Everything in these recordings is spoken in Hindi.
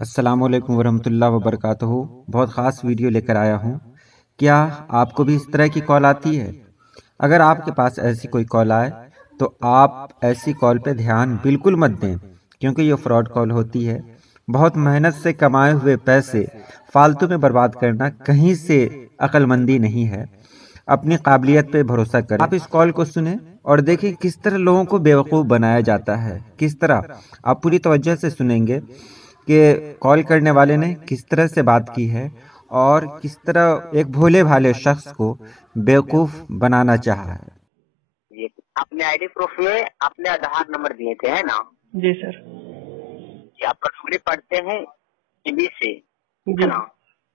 अस्सलामुअलैकुम वरहमतुल्लाहि वबरकातुहू। बहुत ख़ास वीडियो लेकर आया हूँ। क्या आपको भी इस तरह की कॉल आती है? अगर आपके पास ऐसी कोई कॉल आए तो आप ऐसी कॉल पे ध्यान बिल्कुल मत दें, क्योंकि ये फ्रॉड कॉल होती है। बहुत मेहनत से कमाए हुए पैसे फालतू में बर्बाद करना कहीं से अक्लमंदी नहीं है। अपनी काबिलियत पे भरोसा करें। आप इस कॉल को सुने और देखें किस तरह लोगों को बेवकूफ़ बनाया जाता है। किस तरह आप पूरी तवज्जो से सुनेंगे कि कॉल करने वाले ने किस तरह से बात की है और किस तरह एक भोले भाले शख्स को बेवकूफ बनाना चाहा है। जी, अपने आईडी प्रूफ में अपने आधार नंबर दिए थे, है ना? जी सर। जी, आप कटोरी पढ़ते हैं टीवी से, जी है ना?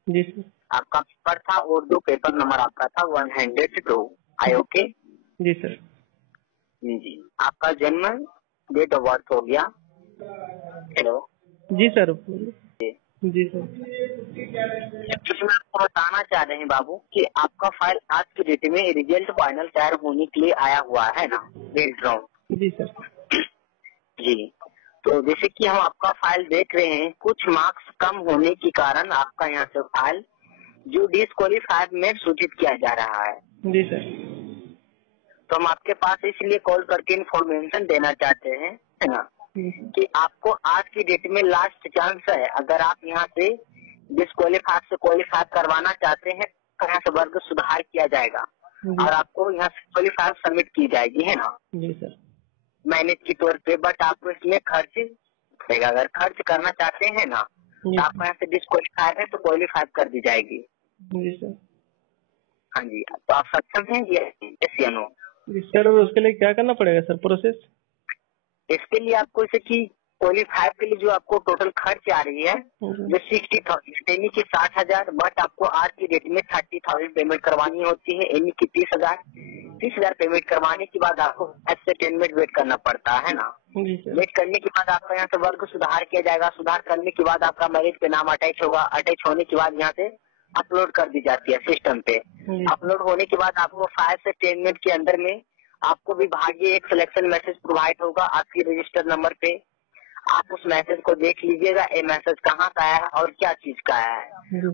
जी सर। आपका पेपर था उर्दू, पेपर नंबर आपका था 102। आई ओके? जी सर। जी, आपका जन्म, डेट ऑफ बर्थ हो गया। हेलो जी सर। जी, जी सर। इसमें आपको बताना चाह रहे हैं बाबू कि आपका फाइल आज की डेट में रिजल्ट फाइनल तैयार होने के लिए आया हुआ है ना, बेल्ट्रॉन। जी सर। जी, तो जैसे कि हम आपका फाइल देख रहे हैं, कुछ मार्क्स कम होने के कारण आपका यहाँ से फाइल जो डिस्क्वालीफाइड में सूचित किया जा रहा है। जी सर। तो हम आपके पास इसलिए कॉल करके इन्फॉर्मेशन देना चाहते हैं, है ना, कि आपको आज की डेट में लास्ट चांस है। अगर आप यहाँ से डिस्क्वालीफाइड से क्वालिफाई करवाना चाहते हैं तो यहाँ से वर्ग सुधार किया जाएगा और आपको यहाँ से क्वालिफाई सबमिट की जाएगी, है ना, जी सर। मैनेज के तौर पे। बट आपको इसमें खर्च पड़ेगा। अगर खर्च करना चाहते हैं ना तो आपको यहाँ से डिस्क्वालीफाइड है तो क्वालिफाई कर दी जाएगी। जी सर। हाँ जी, तो आप सक्षम हैं यस या नो? जी सर, उसके लिए क्या करना पड़ेगा सर, प्रोसेस? इसके लिए आपको जैसे कि क्वालिफाई के लिए जो आपको टोटल खर्च आ रही है जो 60,000 यानी कि 60,000, बट आपको आज की डेट में 30,000 पेमेंट करवानी होती है, यानी कि 30,000 पेमेंट करवाने के बाद आपको 5 से 10 मिनट वेट करना पड़ता है ना। जी सर। वेट करने के बाद आपका यहाँ से वर्ग सुधार किया जाएगा। सुधार करने के बाद आपका मैरिज पे नाम अटैच होगा। अटैच होने के बाद यहाँ से अपलोड कर दी जाती है सिस्टम पे। अपलोड होने के बाद आपको 5 से 10 मिनट के अंदर में आपको विभागीय एक सिलेक्शन मैसेज प्रोवाइड होगा आपकी रजिस्टर नंबर पे। आप उस मैसेज को देख लीजिएगा, ये मैसेज कहाँ का आया है और क्या चीज का आया है।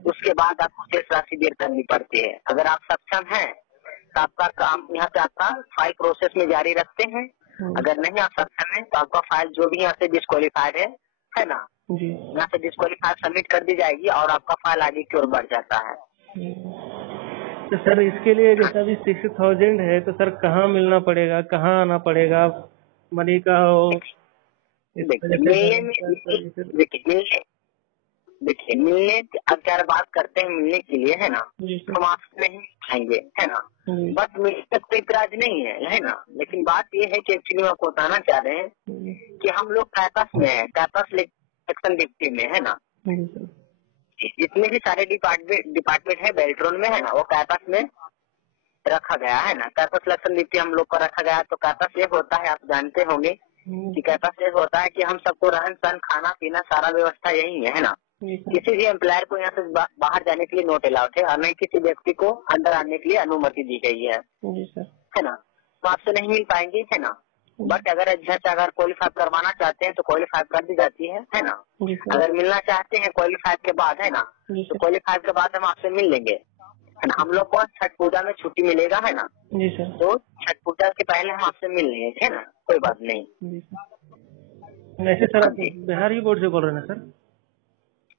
उसके बाद आपको शेष राशि देर करनी पड़ती है। अगर आप सक्षम हैं तो आपका काम यहाँ से आपका फाइल प्रोसेस में जारी रखते हैं। अगर नहीं आप सक्षम हैं तो आपका फाइल जो भी यहाँ से डिस्क्वालीफाइड है ना, यहाँ से डिस्क्वालीफाइड सबमिट कर दी जाएगी और आपका फाइल आगे की ओर बढ़ जाता है। तो सर इसके लिए जैसा भी 60,000 है तो सर कहाँ मिलना पड़ेगा, कहाँ आना पड़ेगा? मनी का हो देखिए मिलने की अगर बात करते हैं मिलने के लिए, है ना, तो हम आपसे नहीं आएंगे, है ना, बट मिलने तक कोई इतराज नहीं है ना। लेकिन बात ये है कि एक्चुअली आपको बताना चाह रहे हैं कि हम लोग कैंपस में है, कैंपस सेक्शन 50 में, है ना। जितने भी सारे डिपार्टमेंट है बेल्ट्रॉन में, है ना, वो कैंपस में रखा गया है ना। कैंपस सिलेक्शन नीति हम लोग को रखा गया। तो कैंपस ये होता है, आप जानते होंगे कि कैंपस ये होता है कि हम सबको रहन सहन खाना पीना सारा व्यवस्था यही है ना। किसी भी एम्प्लॉयर को यहाँ से बाहर जाने के लिए नोट अलाउड है और नहीं किसी व्यक्ति को अंदर आने के लिए अनुमति दी गई है ना। तो आपसे नहीं मिल पाएंगे, है ना। बट अगर अगर क्वालिफाई करवाना चाहते हैं तो क्वालिफाई कर दी जाती है ना। अगर मिलना चाहते हैं क्वालिफाई के बाद, है ना, तो क्वालिफाई के बाद हम आपसे मिल लेंगे, है ना। हम लोग को छठ पूजा में छुट्टी मिलेगा, है ना। जी सर। तो छठ पूजा के पहले हम आपसे मिल लेंगे, है ना, कोई बात नहीं। वैसे सर आप बिहार ही बोर्ड से बोल रहे हैं सर?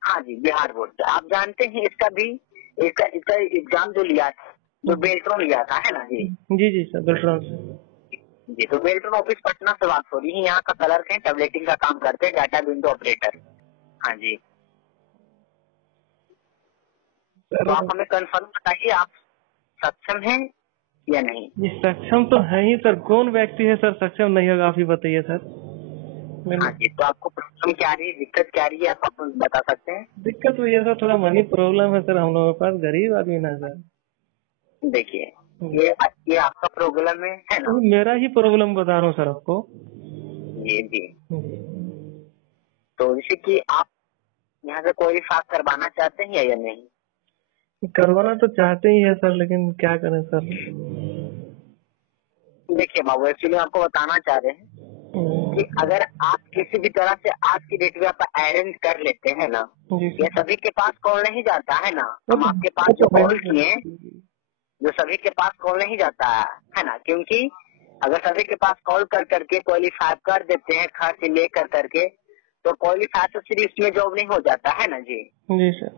हाँ जी, बिहार बोर्ड से। आप जानते हैं इसका भी इसका एग्जाम जो लिया था, जो बेल्ट्रॉन लिया था, है ना जी। जी जी सर, बेल्ट्रॉन से। जी, तो बेल्ट्रॉन ऑफिस पटना से बात हो रही है। यहाँ का क्लर्क है, टैबलेटिंग का काम करते हैं, डाटा विंडो ऑपरेटर। हाँ जी, तो आप हमें कंफर्म बताइए आप सक्षम हैं या नहीं? जी सक्षम तो है ही सर। कौन व्यक्ति है सर सक्षम नहीं होगा, आप ही बताइए सर। हाँ जी, तो आपको प्रॉब्लम क्या आ रही है, दिक्कत क्या आ रही है, आप आपको बता सकते हैं? दिक्कत तो ये सर थोड़ा मनी प्रॉब्लम है सर, हम लोगों के पास गरीब आदमी ना सर। देखिए ये आपका प्रॉब्लम है ना। मेरा ही प्रॉब्लम बता रहा हूँ सर आपको। जी तो जैसे कि आप यहाँ से कोई फाक करवाना चाहते हैं या नहीं? करवाना तो चाहते ही है सर, लेकिन क्या करें सर। देखिए बाबू, एक्चुअली आपको बताना चाह रहे हैं कि अगर आप किसी भी तरह से आज की डेट में आप अरेंज कर लेते हैं ना, ये सभी के पास कॉल नहीं जाता है ना। हम आपके पास जो कॉल किए, जो सभी के पास कॉल नहीं जाता है ना, क्योंकि अगर सभी के पास कॉल कर करके क्वालिफाई कर देते हैं खर्च ले कर करके, तो क्वालिफाई तो सिर्फ इसमें जॉब नहीं हो जाता है ना जी। जी सर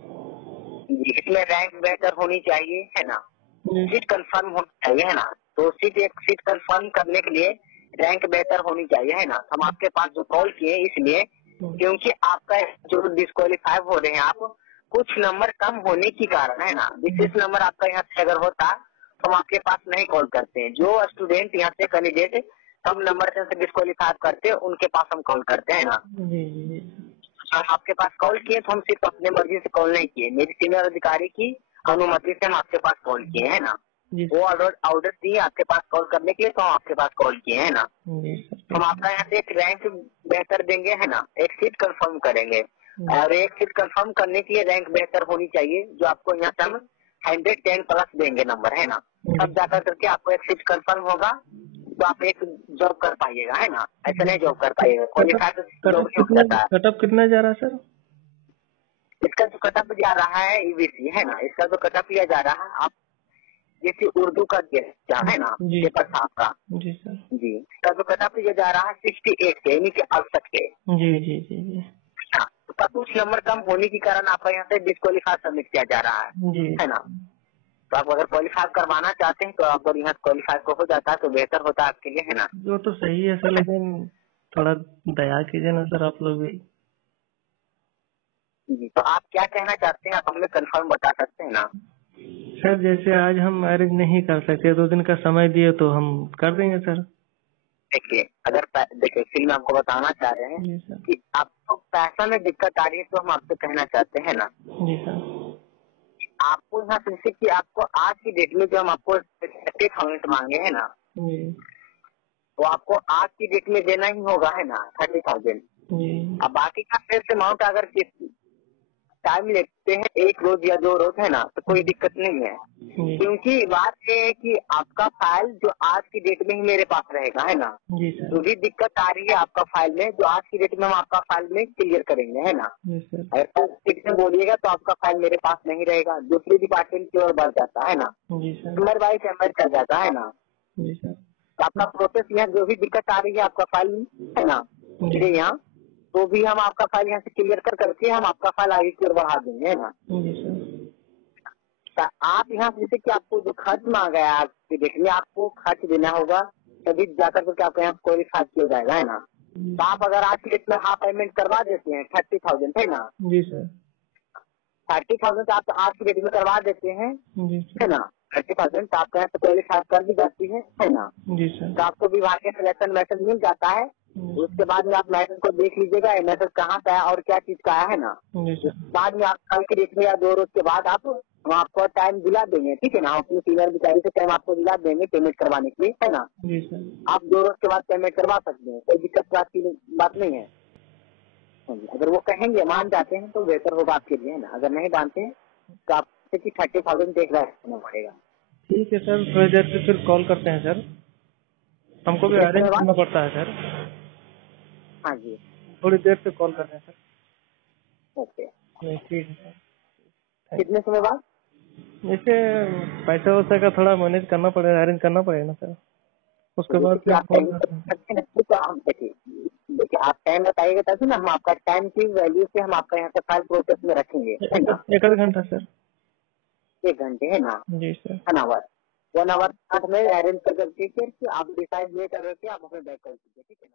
जी, इसमें रैंक बेहतर होनी चाहिए है ना, सीट कंफर्म होनी चाहिए है ना। तो एक सीट कंफर्म करने के लिए रैंक बेहतर होनी चाहिए है ना। हम आपके पास जो कॉल किए इसलिए क्योंकि आपका जो डिस्क्वालीफाई हो रहे हैं आप, कुछ नंबर कम होने के कारण है ना। विशेष नंबर आपका यहाँ से अगर होता तो हम आपके पास नहीं कॉल करते हैं। जो स्टूडेंट यहाँ से कैंडिडेट कम नंबर से डिस्क्वालीफाई करते हैं उनके पास हम कॉल करते हैं ना। हम आपके पास कॉल किए तो हम सिर्फ अपने मर्जी से कॉल नहीं किए, मेरी सीनियर अधिकारी की अनुमति से हम आपके पास कॉल किए है ना। वो ऑर्डर दिए आपके पास कॉल करने के लिए, तो हम आपके पास कॉल किए है ना। हम आपका यहाँ से एक रैंक बेहतर देंगे है ना, एक सीट कंफर्म करेंगे, और एक सीट कंफर्म करने के लिए रैंक बेहतर होनी चाहिए, जो आपको यहाँ से हम 110 प्लस देंगे नंबर है ना। तब जाकर करके आपको एक सीट कंफर्म होगा, तो आप एक जॉब कर पाइएगा है ना, ऐसा नहीं जॉब कर पाइएगा। क्वालिफाई कटअप कितना जा रहा है सर? इसका जो कटअप जा रहा है ईबीसी है ना, इसका जो कटअप लिया जा रहा है, आप जैसे उर्दू का क्या है ना पेपर था आपका जी सर जी, इसका जो कटअप लिया जा रहा है 68 के यानी कि 68 के जी जी जी जी तो कुछ नंबर कम होने के कारण आपका यहाँ से डिस्क्वालीफाई सबमिट किया जा रहा है ना। तो आप अगर क्वालिफाई करवाना चाहते हैं तो आप अगर यहाँ क्वालिफाई को हो जाता है तो बेहतर होता है आपके लिए है ना। वो तो सही है सर, लेकिन थोड़ा दया कीजिए ना सर आप लोग भी। जी, तो आप क्या कहना चाहते हैं, आप हमें कंफर्म बता सकते हैं ना। सर जैसे आज हम मैरिज नहीं कर सकते, 2 दिन का समय दिए तो हम कर देंगे सर। देखिए फिर मैं आपको बताना चाह रहे हैं कि आपको पैसा में दिक्कत आ रही है, तो हम आपसे कहना चाहते हैं ना जी सर, आपको यहाँ से कि आपको आज की डेट में जो हम आपको 30,000 मांगे है ना, तो आपको आज की डेट में देना ही होगा है ना 30,000। अब बाकी का फिर अमाउंट अगर टाइम लेते हैं 1 रोज या 2 रोज है ना, तो कोई दिक्कत नहीं है, क्योंकि बात ये है कि आपका फाइल जो आज की डेट में ही मेरे पास रहेगा है ना। जो भी दिक्कत आ रही है आपका फाइल में, जो आज की डेट में हम आपका फाइल में क्लियर करेंगे है ना। अगर बोलिएगा तो आपका फाइल मेरे पास नहीं रहेगा, दूसरी डिपार्टमेंट की ओर बढ़ जाता है ना, नंबर वाइज एम्बर कर जाता है ना। तो आपका प्रोसेस यहाँ जो भी दिक्कत आ रही है आपका फाइल है ना मेरे यहाँ, तो भी हम आपका फाइल यहाँ से क्लियर कर करके हम आपका फाइल आगे की ओर बढ़ा देंगे है ना। तो आप यहाँ जैसे कि आपको जो खर्च मांगा है आपके देखने, आपको खर्च देना होगा तभी जाकर के आपके यहाँ क्वालिफाई किया जाएगा है ना। तो आप अगर आज की डेट में हाफ पेमेंट करवा देते हैं 30,000 है ना जी सर, 30,000 आप आज की डेट में करवा देते हैं है ना, 30,000 तो आपके यहाँ से क्वालिफाई कर दी जाती है ना जी सर। तो आपको विभाग के सिलेक्शन मैसेज मिल जाता है। उसके बाद में आप मैसेज को देख लीजिएगा, मैसेज कहाँ का है और क्या चीज का है ना। बाद में आप कल के डेट में या 2 रोज के बाद आप आपको टाइम दिला देंगे, ठीक है ना। अपनी सीनियर अधिकारी से टाइम आपको दिला देंगे पेमेंट करवाने के लिए है ना। आप 2 रोज के बाद पेमेंट करवा सकते हैं, कोई दिक्कत की बात नहीं है। अगर वो कहेंगे मान जाते हैं तो बेहतर होगा आपके लिए है ना, अगर नहीं मानते हैं तो आपसे 30,000 देख रखना पड़ेगा। ठीक है सर, थोड़ी देर से फिर कॉल करते हैं सर, हमको भी अरेंज करना पड़ता है सर। हाँ जी, थोड़ी देर से कॉल कर रहे हैं सर। ओके, ठीक है सर। कितने समय बाद? जैसे पैसा वैसा का थोड़ा मैनेज करना पड़ेगा, अरेंज करना पड़ेगा ना सर, उसके बाद फिर आप देखिए आप टाइम बताइएगा तभी ना हम आपका टाइम की वैल्यू से हम आपका यहाँ से फाइल प्रोसेस में रखेंगे है ना। 1 घंटा सर, 1 घंटे है ना जी सर, 1 आवर में अरेंज कर करके आप डिसाइड ये कर रहे थे, आप हमें बैक कर दीजिए, ठीक है ना।